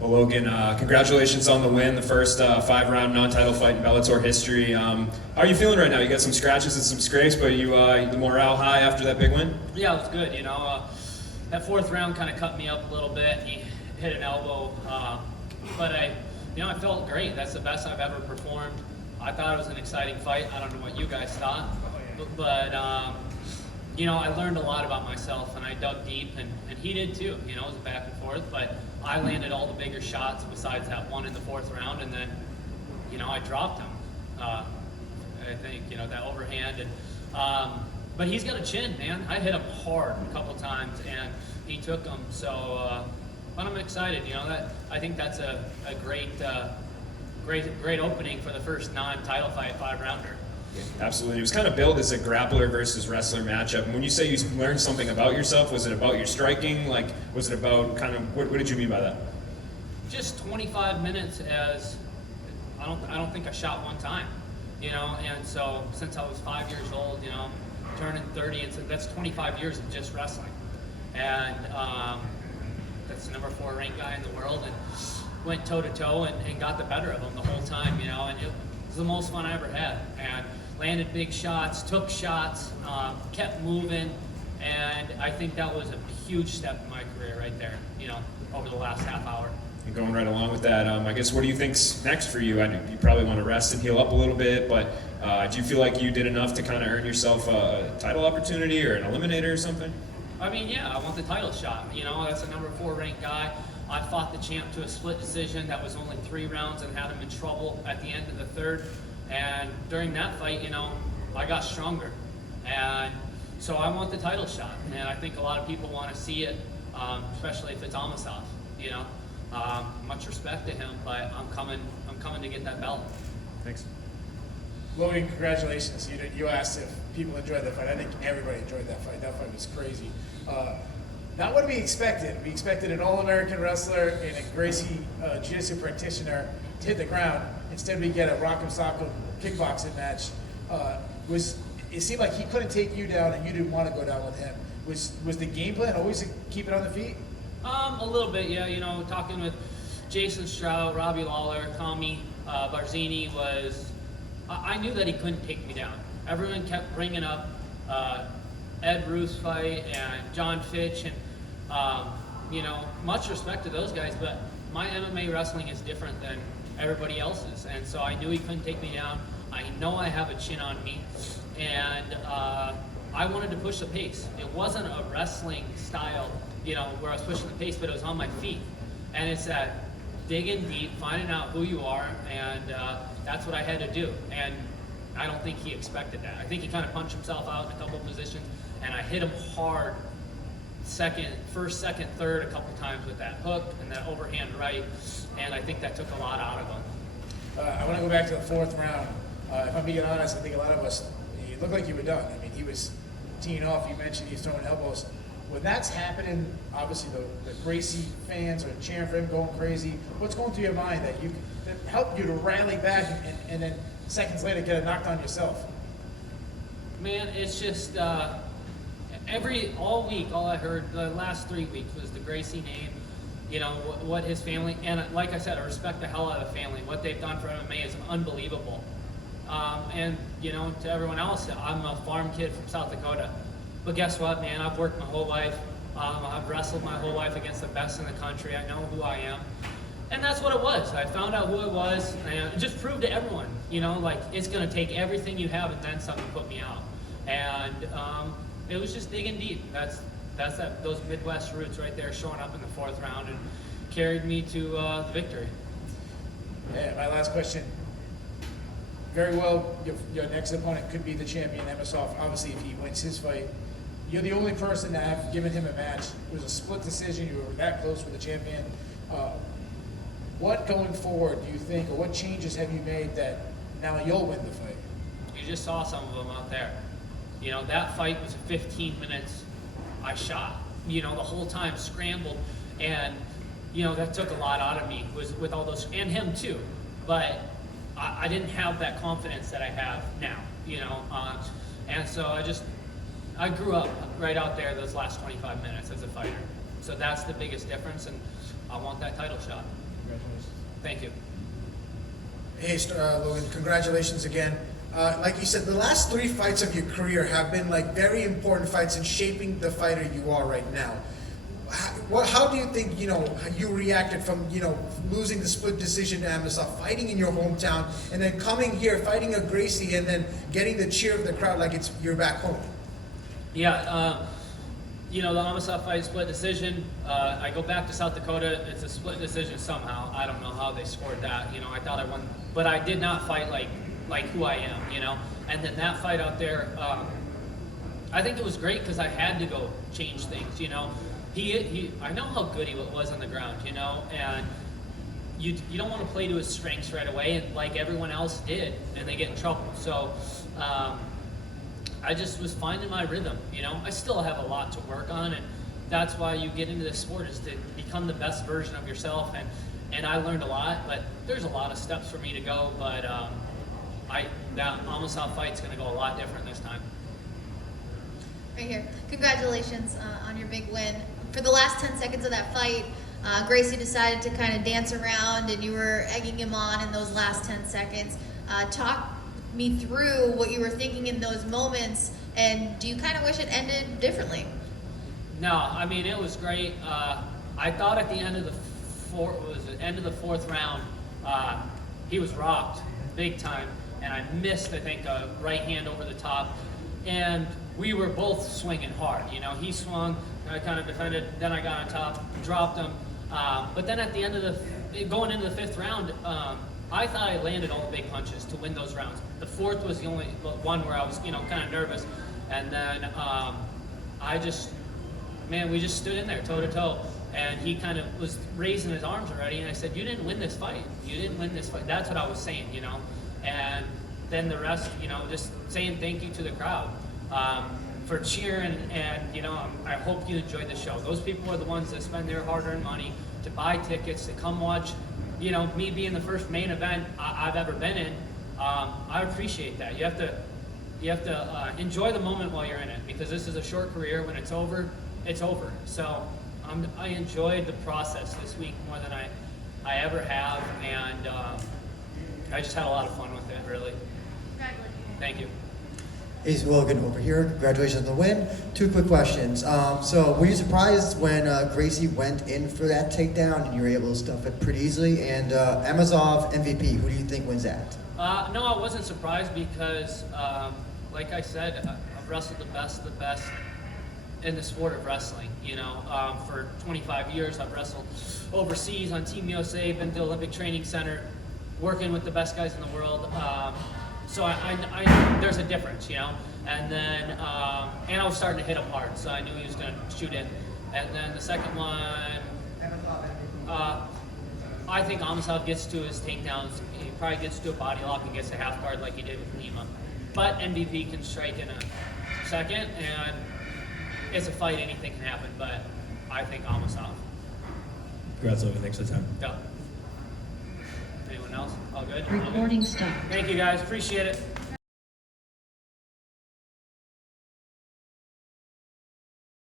Well, Logan, congratulations on the win, the first 5-round non-title fight in Bellator history. How are you feeling right now? You got some scratches and some scrapes, but the morale high after that big win? Yeah, it was good. That fourth round kind of cut me up a little bit. He hit an elbow, but I felt great. That's the best I've ever performed. I thought it was an exciting fight. I don't know what you guys thought, but I learned a lot about myself, and I dug deep, and he did too. It was a back and forth, but I landed all the bigger shots besides that one in the fourth round, and then, I dropped him. I think, that overhand, but he's got a chin, man. I hit him hard a couple times, and he took them. So, but I'm excited. I think that's a great opening for the first non-title fight 5-rounder. Absolutely. It was kind of billed as a grappler versus wrestler matchup. And when you say you learned something about yourself, was it about your striking? Was it about what did you mean by that? Just 25 minutes I don't think I shot one time, and so since I was 5 years old, turning 30, and so that's 25 years of just wrestling. And that's the number 4 ranked guy in the world, and went toe to toe and got the better of him the whole time, and it was the most fun I ever had. And landed big shots, took shots, kept moving, and I think that was a huge step in my career right there, over the last half hour. And going right along with that, I guess what do you think's next for you? I know you probably want to rest and heal up a little bit, but do you feel like you did enough to kind of earn yourself a title opportunity or an eliminator or something? I mean, yeah, I want the title shot. That's a number 4 ranked guy. I fought the champ to a split decision that was only 3 rounds and had him in trouble at the end of the third. And during that fight, I got stronger. And so I want the title shot. And I think a lot of people want to see it, especially if it's Amosov. Much respect to him, but I'm coming to get that belt. Thanks. Logan, congratulations. You asked if people enjoyed that fight. I think everybody enjoyed that fight. That fight was crazy. Not what we expected. We expected an All-American wrestler and a Gracie Jiu-Jitsu practitioner to hit the ground. Instead, we get a Rock'em Sock'em kickboxing match. It seemed like he couldn't take you down, and you didn't want to go down with him. Was the game plan always to keep it on the feet? A little bit, yeah. Talking with Jason Stroud, Robbie Lawler, Tommy Barzini I knew that he couldn't take me down. Everyone kept bringing up Ed Ruth's fight and John Fitch, and much respect to those guys, but my MMA wrestling is different than everybody else's, and so I knew he couldn't take me down. I know I have a chin on me, and I wanted to push the pace. It wasn't a wrestling style, where I was pushing the pace, but it was on my feet, and it's that digging deep, finding out who you are, and that's what I had to do. And I don't think he expected that. I think he kind of punched himself out in a couple of positions, and I hit him hard first, second, third a couple times with that hook and that overhand right, and I think that took a lot out of him. I want to go back to the fourth round. If I'm being honest, I think a lot of us, it looked like you were done. I mean, he was teeing off. You mentioned he was throwing elbows. When that's happening, obviously the Gracie fans are cheering for him, going crazy. What's going through your mind that helped you to rally back and then seconds later get a knockdown yourself? Man, it's just all week, all I heard the last 3 weeks was the Gracie name, what his family, and like I said, I respect the hell out of the family. What they've done for MMA is unbelievable. And, to everyone else, I'm a farm kid from South Dakota. But guess what, man? I've worked my whole life. I've wrestled my whole life against the best in the country. I know who I am. And that's what it was. I found out who I was, and it just proved to everyone, it's going to take everything you have and then some to put me out. And it was just digging deep. Those Midwest roots right there showing up in the fourth round and carried me to the victory. Yeah, my last question. Very well, your next opponent could be the champion, Amosov. Obviously, if he wins his fight, you're the only person to have given him a match. It was a split decision. You were that close with the champion. What going forward do you think, or what changes have you made that now you'll win the fight? You just saw some of them out there. That fight was 15 minutes. I shot, the whole time, scrambled, and, that took a lot out of me, was with all those, and him too. But I didn't have that confidence that I have now, and so I grew up right out there those last 25 minutes as a fighter. So that's the biggest difference, and I want that title shot. Congratulations. Thank you. Hey, Logan, congratulations again. Like you said, the last 3 fights of your career have been like very important fights in shaping the fighter you are right now. How do you think, you reacted from, losing the split decision to Amosov, fighting in your hometown, and then coming here, fighting a Gracie, and then getting the cheer of the crowd like you're back home? Yeah, the Amosov fight split decision. I go back to South Dakota. It's a split decision somehow. I don't know how they scored that. I thought I won, but I did not fight like who I am. And then that fight out there, I think it was great because I had to go change things. I know how good he was on the ground. And you don't want to play to his strengths right away, and like everyone else did, and they get in trouble. So. I just was finding my rhythm, I still have a lot to work on, and that's why you get into this sport, is to become the best version of yourself, and I learned a lot, but there's a lot of steps for me to go, but that Amosov fight's going to go a lot different this time. Right here. Congratulations on your big win. For the last 10 seconds of that fight, Gracie decided to kind of dance around, and you were egging him on in those last 10 seconds. Talk me through what you were thinking in those moments, and do you kind of wish it ended differently? No, it was great. I thought at the end of the fourth round, he was rocked big time, and I missed, I think, a right hand over the top, and we were both swinging hard. He swung, I kind of defended, then I got on top, dropped him, but then at the end of going into the fifth round, I thought I landed all the big punches to win those rounds. The fourth was the only one where I was, kind of nervous. And then we just stood in there toe to toe. And he kind of was raising his arms already. And I said, you didn't win this fight. You didn't win this fight. That's what I was saying, And then the rest, just saying thank you to the crowd for cheering. And, I hope you enjoyed the show. Those people are the ones that spend their hard-earned money to buy tickets, to come watch. Me being the first main event I've ever been in, I appreciate that. You have to enjoy the moment while you're in it, because this is a short career. When it's over, it's over. So I enjoyed the process this week more than I ever have, and I just had a lot of fun with it, really. Congratulations. Thank you. Hey, Logan over here. Congratulations on the win. 2 quick questions. So were you surprised when Gracie went in for that takedown and you were able to stuff it pretty easily? And Amosov MVP, who do you think wins that? No, I wasn't surprised because, like I said, I've wrestled the best in the sport of wrestling. For 25 years, I've wrestled overseas on Team USA, been to Olympic Training Center, working with the best guys in the world. So I there's a difference, and then and I was starting to hit him hard, so I knew he was going to shoot in. And then the second one, I think Amosov gets to his takedowns. He probably gets to a body lock and gets a half guard like he did with Neiman. But MVP can strike in a second, and it's a fight, anything can happen. But I think Amosov. Congrats, Logan. Thanks for the time. Yeah. Anyone else? All good? Recording stopped. Thank you, guys. Appreciate it.